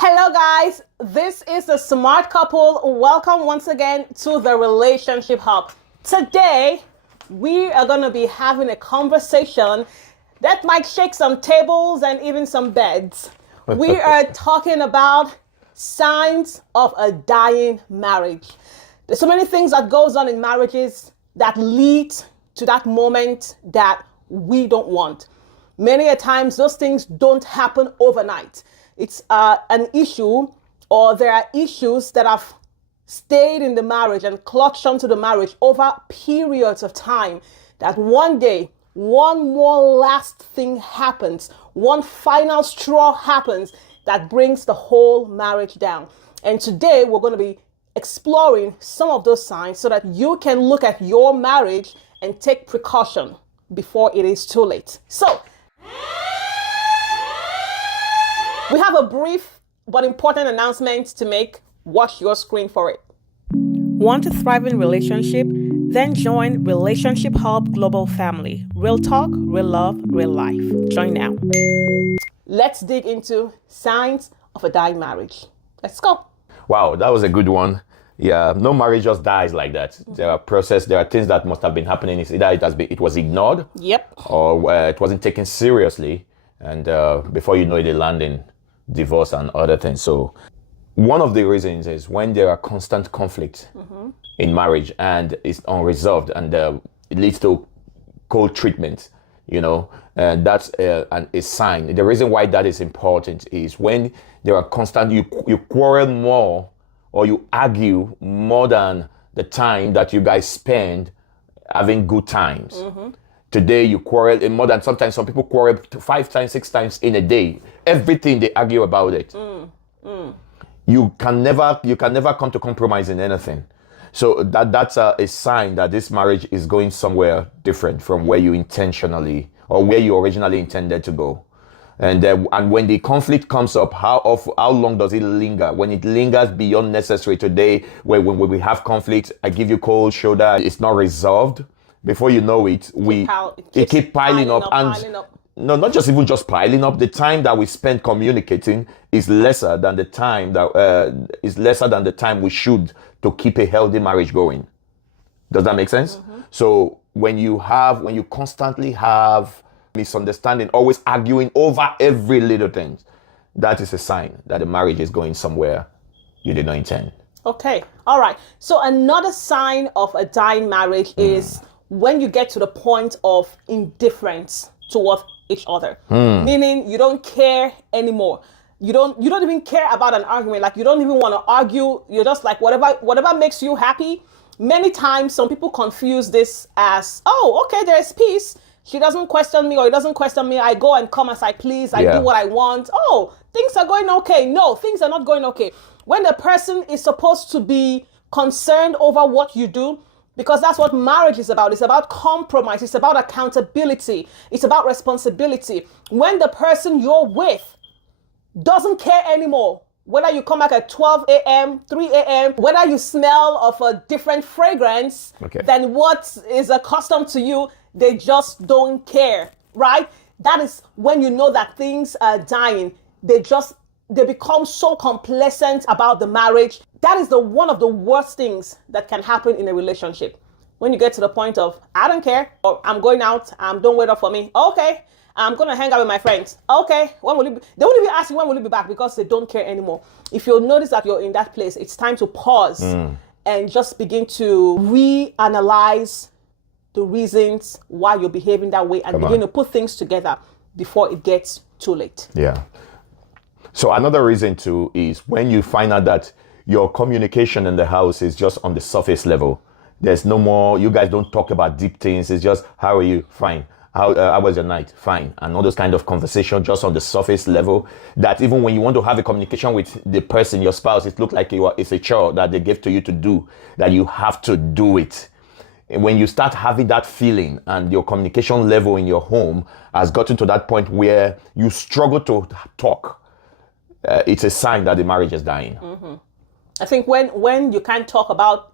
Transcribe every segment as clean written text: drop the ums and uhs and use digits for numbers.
Hello guys, this is the Smart Couple. Welcome once again to the Relationship Hub. Today, we are going to be having a conversation that might shake some tables and even some beds. We are talking about signs of a dying marriage. There's so many things that goes on in marriages that lead to that moment that we don't want. Many a times, those things don't happen overnight. It's an issue, or there are issues that have stayed in the marriage and clutched onto the marriage over periods of time, that one day, one more last thing happens, one final straw happens that brings the whole marriage down. And today we're going to be exploring some of those signs so that you can look at your marriage and take precaution before it is too late. So, we have a brief but important announcement to make. Watch your screen for it. Want to thrive in relationship? Then join Relationship Hub Global Family. Real talk, real love, real life. Join now. Let's dig into signs of a dying marriage. Let's go. Wow, that was a good one. Yeah, no marriage just dies like that. There are things that must have been happening. It's either it was ignored, or it wasn't taken seriously, and before you know it, they land in divorce and other things. So one of the reasons is when there are constant conflict in marriage and it's unresolved, and it leads to cold treatment, and that's a sign. The reason why that is important is when there are constant, you quarrel more or you argue more than the time that you guys spend having good times. Today you quarrel more than, sometimes some people quarrel 5 times, 6 times in a day. Everything they argue about it. You can never come to compromise in anything. So that's a sign that this marriage is going somewhere different from where you intentionally or where you originally intended to go. And when the conflict comes up, how long does it linger? When it lingers beyond necessary, today, when we have conflict, I give you cold shoulder, it's not resolved. Before you know it, it keep piling up. No, not just piling up. The time that we spend communicating is lesser than the time we should to keep a healthy marriage going. Does that make sense? So when you constantly have misunderstanding, always arguing over every little thing, that is a sign that the marriage is going somewhere you did not intend. Okay, all right. So another sign of a dying marriage is when you get to the point of indifference towards each other, meaning you don't care anymore. You don't even care about an argument. Like, you don't even want to argue. You're just like, whatever makes you happy. Many times, some people confuse this as, oh, okay, there's peace. She doesn't question me, or he doesn't question me. I go and come as I please. I do what I want. Oh, things are going okay. No, things are not going okay. When the person is supposed to be concerned over what you do, because that's what marriage is about. It's about compromise. It's about accountability. It's about responsibility. When the person you're with doesn't care anymore, whether you come back at 12 a.m., 3 a.m., whether you smell of a different fragrance than what is accustomed to you, they just don't care, right? That is when you know that things are dying. They become so complacent about the marriage. That is one of the worst things that can happen in a relationship. When you get to the point of, I don't care, or I'm going out, don't wait up for me. Okay, I'm going to hang out with my friends. Okay, when will you be? They won't even ask you when will you be back, because they don't care anymore. If you'll notice that you're in that place, it's time to pause and just begin to reanalyze the reasons why you're behaving that way, and begin to put things together before it gets too late. Yeah. So another reason too is when you find out that your communication in the house is just on the surface level. There's no more, you guys don't talk about deep things. It's just, how are you? Fine. How was your night? Fine. And all those kind of conversation just on the surface level, that even when you want to have a communication with the person, your spouse, it looks like it's a chore that they gave to you to do, that you have to do it. And when you start having that feeling and your communication level in your home has gotten to that point where you struggle to talk, it's a sign that the marriage is dying. I think when you can't talk about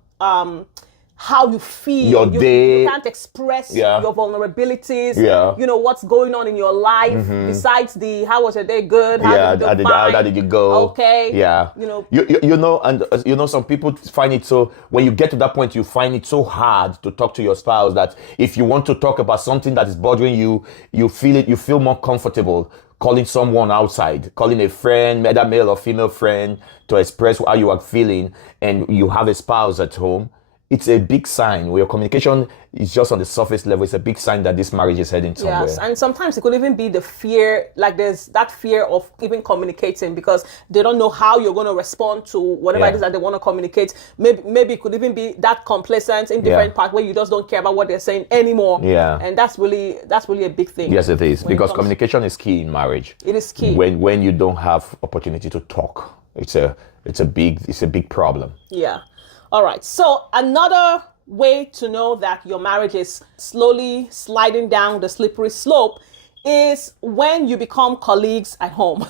how you feel. Your day. You can't express your vulnerabilities. What's going on in your life besides how was your day good? How did you go? Okay. Yeah. Some people find it so, when you get to that point, you find it so hard to talk to your spouse that if you want to talk about something that is bothering you, you feel more comfortable calling someone outside, calling a friend, whether male or female friend, to express how you are feeling, and you have a spouse at home. It's a big sign where your communication is just on the surface level. It's a big sign that this marriage is heading somewhere. Yes, and sometimes it could even be the fear, like there's that fear of even communicating because they don't know how you're going to respond to whatever it is that they want to communicate. Maybe it could even be that complacent, indifferent part where you just don't care about what they're saying anymore. Yeah, and that's really a big thing. Yes, it is, because communication is key in marriage. It is key. When you don't have opportunity to talk, it's a big problem. Yeah. All right. So another way to know that your marriage is slowly sliding down the slippery slope is when you become colleagues at home.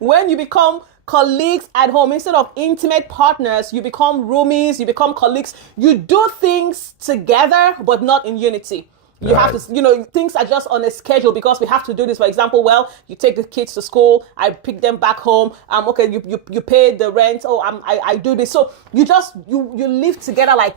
When you become colleagues at home, instead of intimate partners, you become roomies, you become colleagues. You do things together, but not in unity. You have to, things are just on a schedule because we have to do this. For example, you take the kids to school, I pick them back home. Okay, you pay the rent. I do this. So you live together like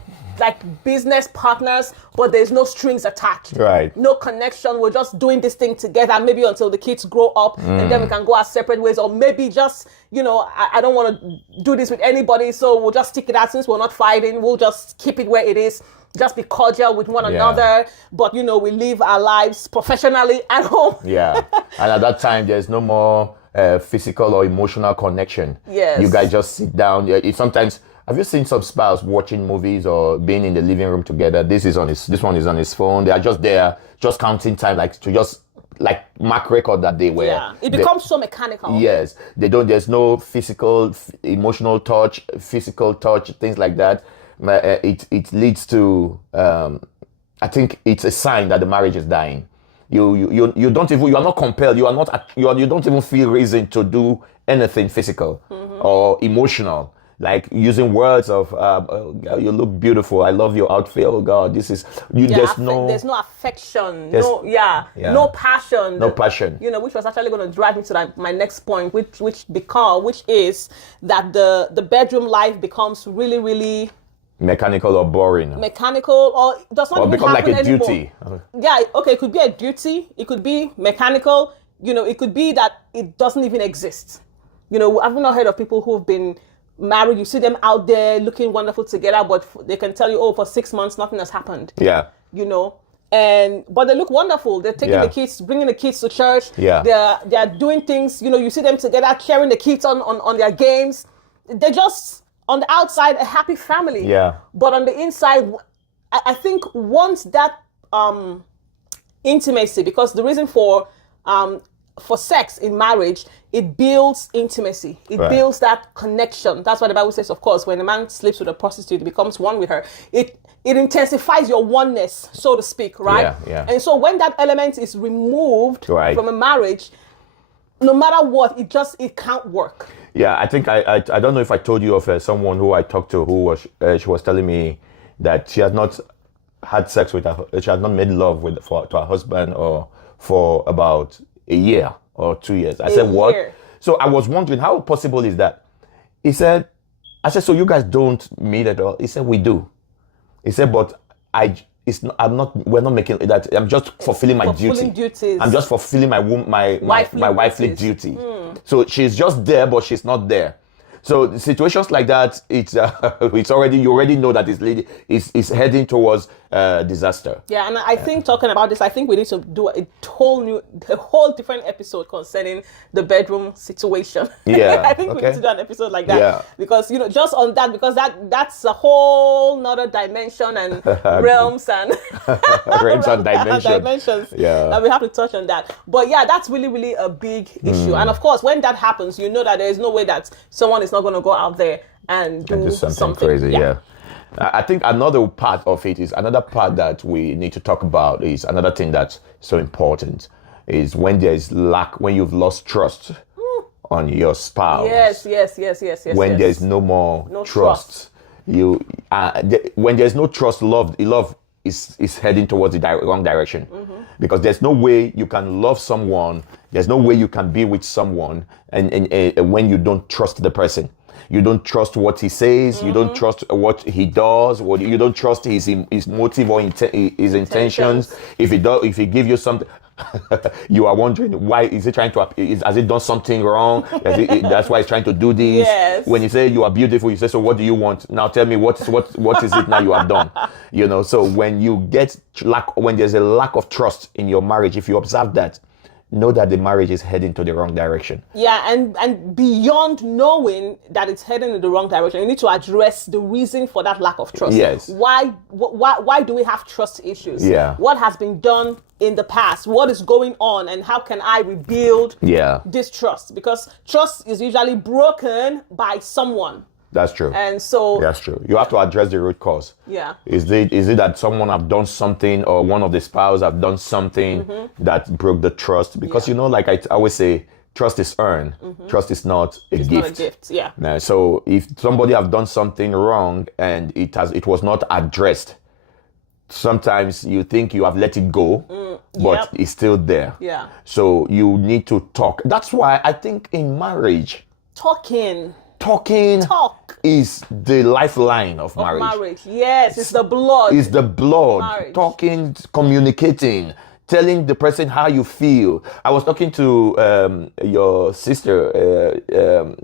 business partners, but there's no strings attached. Right. No connection. We're just doing this thing together, maybe until the kids grow up, and then we can go our separate ways. Or maybe just, I don't want to do this with anybody, so we'll just stick it out. Since we're not fighting, we'll just keep it where it is. Just be cordial with one another, but we live our lives professionally at home. Yeah, and at that time, there's no more physical or emotional connection. Yes, you guys just sit down. Sometimes, have you seen some spouse watching movies or being in the living room together? This one is on his phone. They are just there, just counting time, like mark record that they were. Yeah, it becomes so mechanical. Yes, there's no physical, emotional touch, things like that. It leads to I think it's a sign that the marriage is dying. You are not compelled, you don't even feel reason to do anything physical or emotional, like using words of you look beautiful, I love your outfit, oh God, this is there's no affection, no passion, which was actually going to drive me to my next point, which is that the bedroom life becomes really, really mechanical or boring. Or does not even become happen like a anymore. duty. Yeah, okay, it could be a duty, it could be mechanical, it could be that it doesn't even exist. I've not heard of people who've been married, you see them out there looking wonderful together, but they can tell you, for 6 months, nothing has happened. Yeah. But they look wonderful. They're taking the kids, bringing the kids to church. Yeah. They're doing things, you see them together, cheering the kids on their games. They're just, on the outside, a happy family. Yeah. But on the inside, I think once that intimacy, because the reason for sex in marriage, it builds intimacy. It builds that connection. That's what the Bible says, of course. When a man sleeps with a prostitute, he becomes one with her. It intensifies your oneness, so to speak, right? Yeah. And so when that element is removed from a marriage, no matter what, it can't work. Yeah, I think I don't know if I told you of someone who I talked to who was she was telling me that she has not had sex with she has not made love to her husband or for about a year or 2 years. I said, what? So I was wondering, how possible is that? I said, so you guys don't meet at all? He said, we do. He said, but we're not making that. I'm just fulfilling my duty. Duties. I'm just fulfilling my wifely duty. So she's just there, but she's not there. So situations like that, it's already, you already know that it's heading towards disaster. Yeah, and I think talking about this, I think we need to do a whole different episode concerning the bedroom situation. Yeah, I think we need to do an episode like that because just on that, because that's a whole nother dimension and realms and dimensions. Yeah, that we have to touch on that. But yeah, that's really, really a big issue. And of course, when that happens, you know that there is no way that someone is not going to go out there and do something crazy. Yeah. I think another part that we need to talk about is another thing that's so important is when there's when you've lost trust on your spouse. Yes. When there's no more trust. when there's no trust, love is heading towards the wrong direction. Because there's no way you can love someone, there's no way you can be with someone and when you don't trust the person. You don't trust what he says. You don't trust what he does. You don't trust his motive or his intentions. If he give you something, you are wondering why is he trying to? Has he done something wrong? That's why he's trying to do this. Yes. When you say you are beautiful, you say, so what do you want? Now tell me what is it now you have done? So when when there's a lack of trust in your marriage, if you observe that, know that the marriage is heading to the wrong direction. Yeah, and beyond knowing that it's heading in the wrong direction, you need to address the reason for that lack of trust. Yes. Why do we have trust issues? Yeah. What has been done in the past? What is going on? And how can I rebuild this trust? Because trust is usually broken by someone. That's true. And so that's true. You have to address the root cause. Yeah. Is it that someone have done something or one of the spouse have done something that broke the trust? Because like I always say, trust is earned. Trust is not a gift. Not a gift. Yeah. Now, so if somebody have done something wrong and it was not addressed, sometimes you think you have let it go, but it's still there. Yeah. So you need to talk. That's why I think in marriage, talking is the lifeline of marriage. Yes, it's the blood. It's the blood. Marriage. Talking, communicating, telling the person how you feel. I was talking to your sister.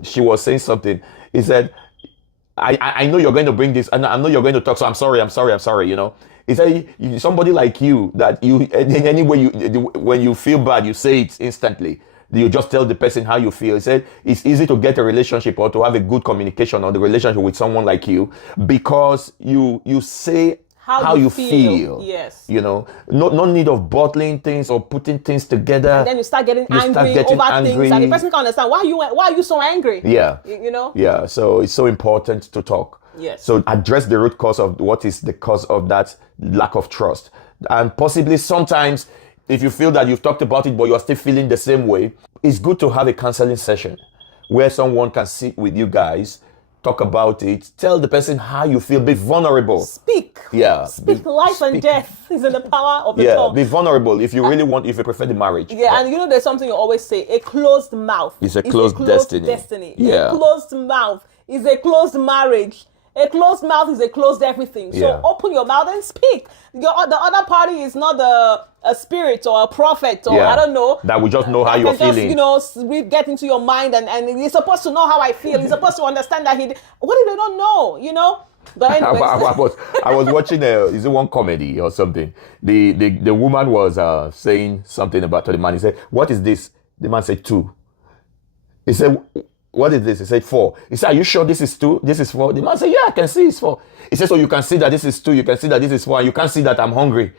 She was saying something. He said, I know you're going to bring this, and I know you're going to talk, so I'm sorry. He said, somebody like you, that you, in any way, when you feel bad, you say it instantly. You just tell the person how you feel. He said it's easy to get a relationship or to have a good communication on the relationship with someone like you because you say how you feel. Yes. No need of bottling things or putting things together. And then you start getting angry over things, and the person can't understand why are you so angry. Yeah. Yeah. So it's so important to talk. Yes. So address the root cause of what is the cause of that lack of trust, and possibly sometimes, if you feel that you've talked about it, but you're still feeling the same way, it's good to have a counseling session where someone can sit with you guys, talk about it, tell the person how you feel, be vulnerable. Speak. Yeah. Speak. Life and death is in the power of the tongue. Be vulnerable if you really want, if you prefer the marriage. Yeah, and there's something you always say, a closed mouth is a closed destiny. Yeah. A closed mouth is a closed marriage. A closed mouth is a closed everything. So open your mouth and speak. The other party is not a spirit or a prophet or I don't know. That we just know how you're feeling. Just, get into your mind and he's supposed to know how I feel. He's supposed to understand that what if they don't know, But anyways. I was watching is it one comedy or something? The woman was saying something about to the man. He said, "What is this?" The man said, 2. He said, "What is this?" He said, 4. He said, "Are you sure this is 2? This is 4? The man said, "Yeah, I can see it's 4. He said, "So you can see that this is 2, you can see that this is 4, and you can't see that I'm hungry."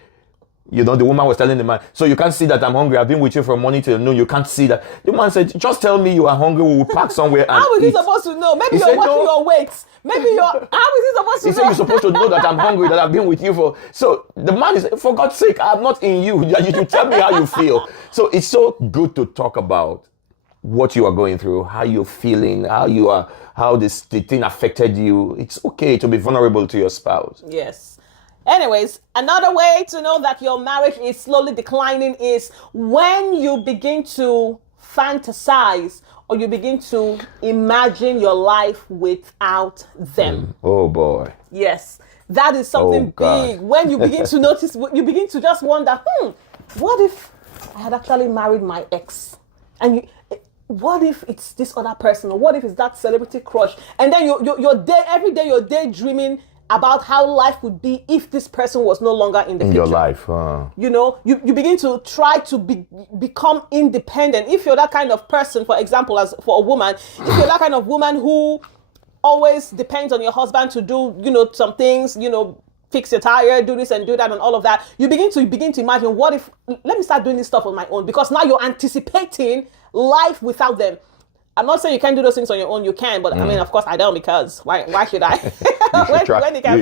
The woman was telling the man, "So you can't see that I'm hungry. I've been with you from morning till noon. You can't see that." The man said, "Just tell me you are hungry. We will park somewhere and How is eat." he supposed to know? Maybe you're watching your weight. How is he supposed to know? He said, "You're supposed to know that I'm hungry, that I've been with you for..." So the man is, "For God's sake, I'm not in you. You should tell me how you feel." So it's so good to talk about what you are going through, how you're feeling, how the thing affected you. It's okay to be vulnerable to your spouse. Yes. Anyways, another way to know that your marriage is slowly declining is when you begin to fantasize or you begin to imagine your life without them. Oh boy. Yes. That is something big. When you begin to notice, you begin to just wonder, what if I had actually married my ex? And what if it's this other person, or what if it's that celebrity crush? And then every day you're daydreaming about how life would be if this person was no longer in the picture. Your life. You begin to try to become independent. If you're that kind of person, for example, as for a woman, if you're that kind of woman who always depends on your husband to do, some things, fix your tire, do this and do that and all of that, you begin to imagine, what if, let me start doing this stuff on my own, because now you're anticipating life without them. I'm not saying you can't do those things on your own, you can, but I mean, of course I don't, because why should I?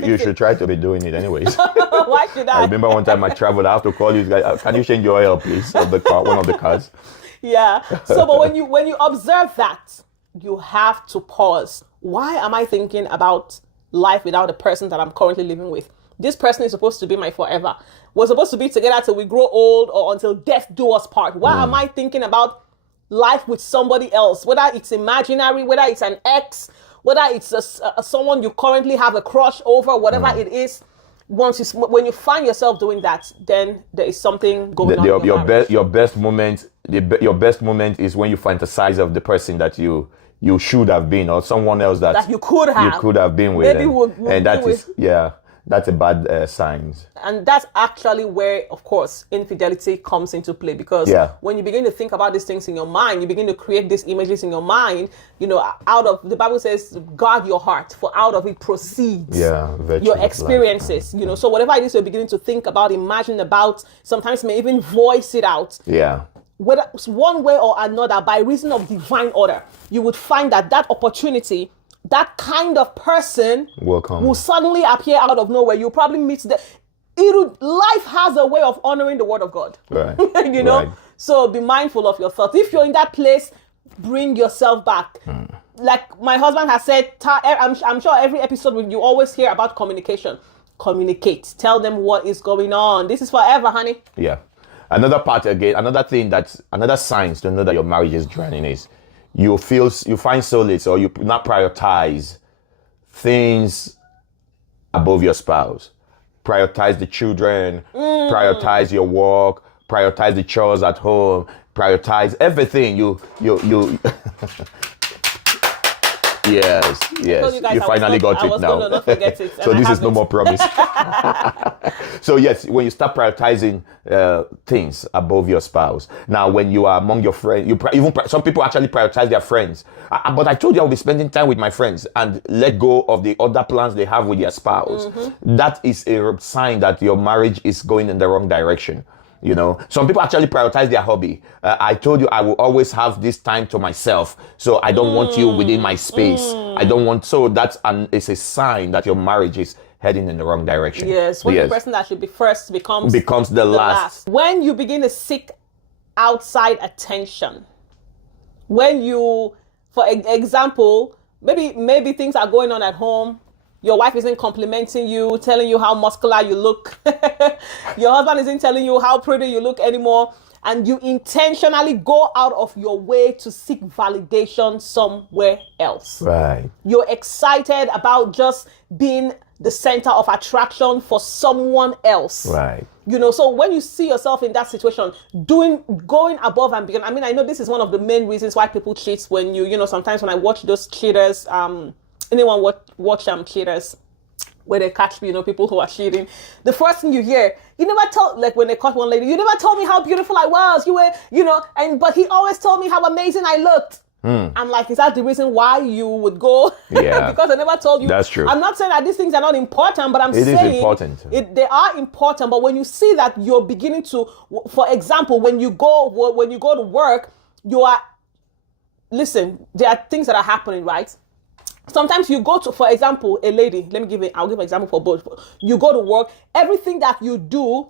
You should try to be doing it anyways. Why should I? I remember one time I traveled, I have to call you guys, "Can you change your oil, please?" of the car, one of the cars. Yeah. So, but when you observe that, you have to pause. Why am I thinking about life without the person that I'm currently living with. This person is supposed to be my forever. We're supposed to be together till we grow old or until death do us part. Why am I thinking about life with somebody else? Whether it's imaginary, whether it's an ex, whether it's someone you currently have a crush over, whatever it is. When you find yourself doing that, then there is something going on. Your best moment is when you fantasize of the person that you should have been, or someone else that you could have been with. Maybe and that is that's a bad sign. And that's actually where, of course, infidelity comes into play, because when you begin to think about these things in your mind, you begin to create these images in your mind, out of, the Bible says, guard your heart, for out of it proceeds your experiences, So whatever it is you're beginning to think about, imagine about, sometimes may even voice it out. Yeah. Whether one way or another, by reason of divine order, you would find that opportunity, that kind of person will suddenly appear out of nowhere. You'll probably meet life has a way of honoring the word of God. Right. Right. So be mindful of your thoughts. If you're in that place, bring yourself back. Like my husband has said, I'm sure every episode you always hear about communication. Communicate. Tell them what is going on. This is forever, honey. Yeah. Another sign to know that your marriage is draining is you find solace, or you not prioritize things above your spouse. Prioritize the children, prioritize your work, prioritize the chores at home, prioritize everything. You Yes. You finally got it now. Not forget it. So this is no more promise. So yes, when you start prioritizing things above your spouse. Now, when you are among your friends, some people actually prioritize their friends. But I told you I'll be spending time with my friends and let go of the other plans they have with their spouse. That is a sign that your marriage is going in the wrong direction. Some people actually prioritize their hobby. I told you I will always have this time to myself, so I don't want you within my space. I don't want. So it's a sign that your marriage is heading in the wrong direction. Yes, when the person that should be first becomes the last. When you begin to seek outside attention, when you, for example, maybe things are going on at home. Your wife isn't complimenting you, telling you how muscular you look. Your husband isn't telling you how pretty you look anymore. And you intentionally go out of your way to seek validation somewhere else. Right. You're excited about just being the center of attraction for someone else. Right. So when you see yourself in that situation, going above and beyond. I mean, I know this is one of the main reasons why people cheat. When sometimes when I watch those cheaters, anyone watch cheaters where they catch people who are cheating, the first thing you hear, you never told, like when they caught one lady, you never told me how beautiful I was, you were, but he always told me how amazing I looked. I'm like, is that the reason why you would go? Yeah. Because I never told you. That's true. I'm not saying that these things are not important, but I'm saying it is important. They are important. But when you see that you're beginning to, for example, when you go to work, listen, there are things that are happening, right? Sometimes you go to, for example, a lady, I'll give an example for both. You go to work, everything that you do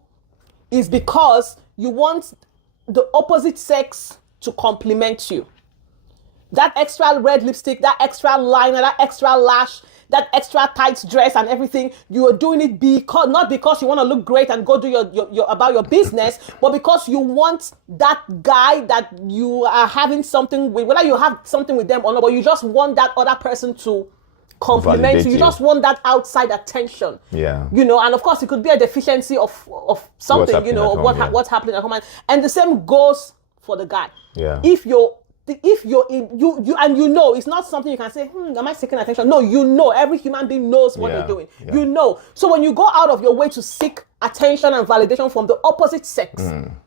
is because you want the opposite sex to compliment you. That extra red lipstick, that extra liner, that extra lash, that extra tight dress and everything, you are doing it not because you want to look great and go do your about your business, but because you want that guy that you are having something with, whether you have something with them or not, but you just want that other person to compliment you. You just want that outside attention. Yeah. And of course it could be a deficiency of something, what's happening at home. And the same goes for the guy. Yeah. If you're in you and it's not something you can say, am I seeking attention? No, every human being knows what they're doing. Yeah. So when you go out of your way to seek attention and validation from the opposite sex,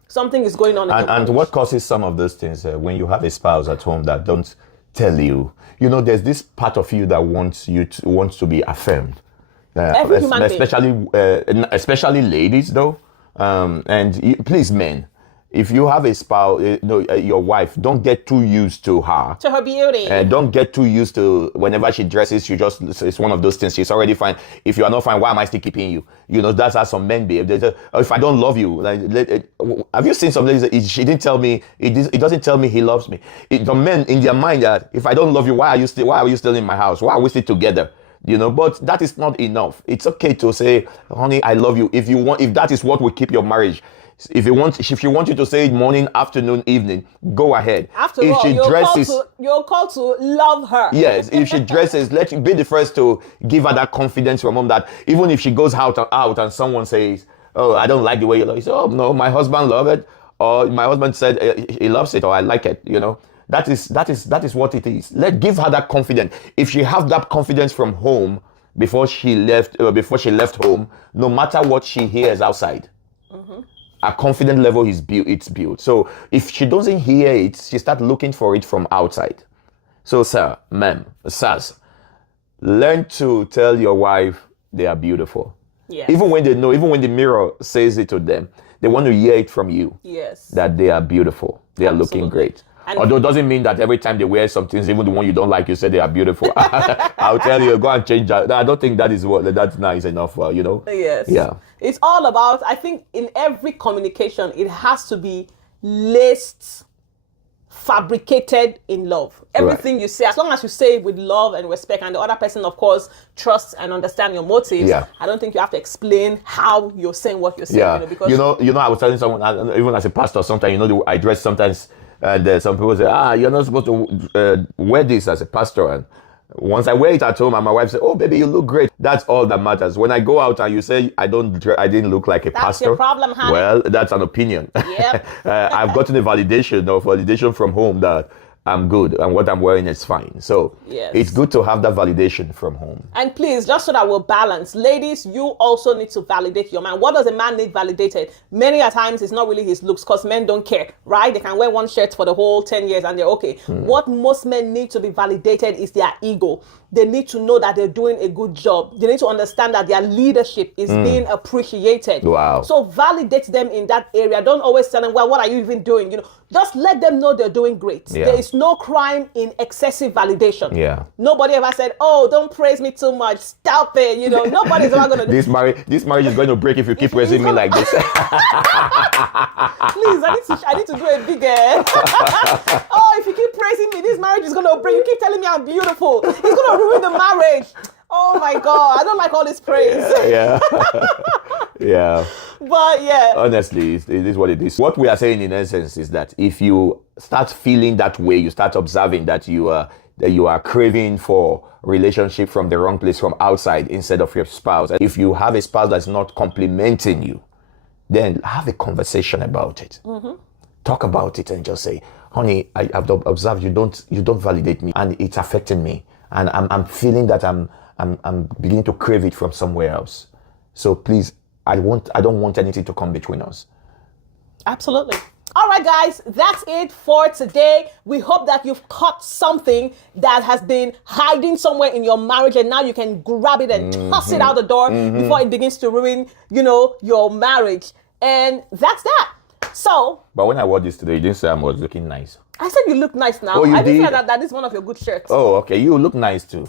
something is going on. And what causes some of those things when you have a spouse at home that don't tell you, there's this part of you that wants to be affirmed. Every human being. Especially ladies though, please men. If you have a spouse, your wife, don't get too used to her. To her beauty. Don't get too used to whenever she dresses, it's one of those things. She's already fine. If you are not fine, why am I still keeping you? That's how some men behave. If I don't love you, have you seen some ladies? She didn't tell me, it doesn't tell me he loves me. The men in their mind that if I don't love you, why are you still in my house? Why are we still together? But that is not enough. It's okay to say, honey, I love you. If that is what will keep your marriage. If you want you to say it morning, afternoon, evening, go ahead. After if all, she dresses, you're called to love her. Yes, if she dresses, let you be the first to give her that confidence from home that even if she goes out and someone says, oh, I don't like the way you look, you say, oh no, my husband loves it, or my husband said he loves it, or I like it. That is what it is. Give her that confidence. If she have that confidence from home before she left home, no matter what she hears outside. Her confidence level is built. So if she doesn't hear it, she starts looking for it from outside. So sir, ma'am, sirs, learn to tell your wife they are beautiful. Yes. Even when the mirror says it to them, they want to hear it from you. Yes. That they are beautiful. They are looking great. Although it doesn't mean that every time they wear some things, even the one you don't like, you say they are beautiful. I'll tell you, go and change that. I don't think that's nice enough, Yes. Yeah. It's all about, I think in every communication, it has to be laced, fabricated in love. Everything you say, as long as you say it with love and respect, and the other person, of course, trusts and understands your motives, I don't think you have to explain how you're saying what you're saying. Yeah. Because I was telling someone, even as a pastor, sometimes, I dress sometimes, and some people say, you're not supposed to wear this as a pastor. And once I wear it at home, and my wife says, oh, baby, you look great. That's all that matters. When I go out and you say, I didn't look like a pastor. That's your problem, honey. Well, that's an opinion. Yep. I've gotten a validation from home that I'm good and what I'm wearing is fine. So It's good to have that validation from home. And please, just so that we're balanced, ladies, you also need to validate your man. What does a man need validated? Many a times it's not really his looks, because men don't care, right? They can wear one shirt for the whole 10 years and they're okay. What most men need to be validated is their ego. They need to know that they're doing a good job. They need to understand that their leadership is being appreciated. Wow. So validate them in that area. Don't always tell them, well, what are you even doing? Just let them know they're doing great. Yeah. There is no crime in excessive validation. Yeah. Nobody ever said, oh, don't praise me too much. Stop it. Nobody's ever going to do this marriage is going to break if you keep praising me like this. Please, I need to do a big oh, if you keep praising me, this marriage is going to break. You keep telling me I'm beautiful. It's going to ruin the marriage. Oh my God, I don't like all this praise. Yeah. Yeah. But yeah. Honestly, it is what it is. What we are saying in essence is that if you start feeling that way, you start observing that you are craving for relationship from the wrong place, from outside instead of your spouse. If you have a spouse that's not complimenting you, then have a conversation about it. Talk about it and just say, honey, I've observed you don't validate me and it's affecting me. And I'm feeling that I'm beginning to crave it from somewhere else. So please, I don't want anything to come between us. Absolutely. All right, guys, that's it for today. We hope that you've caught something that has been hiding somewhere in your marriage, and now you can grab it and toss it out the door before it begins to ruin, your marriage. And that's that. So. But when I wore this today, you didn't say I was looking nice. I said you look nice now. Oh, you I didn't did? say that is one of your good shirts. Oh, okay. You look nice too.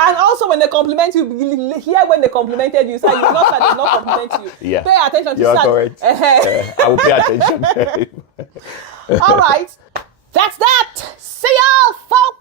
And also, when they compliment you, hear when they complimented you, say you not that they not compliment you. Yeah. Pay attention to You're that. correct. I will pay attention. All right. That's that. See y'all, folks.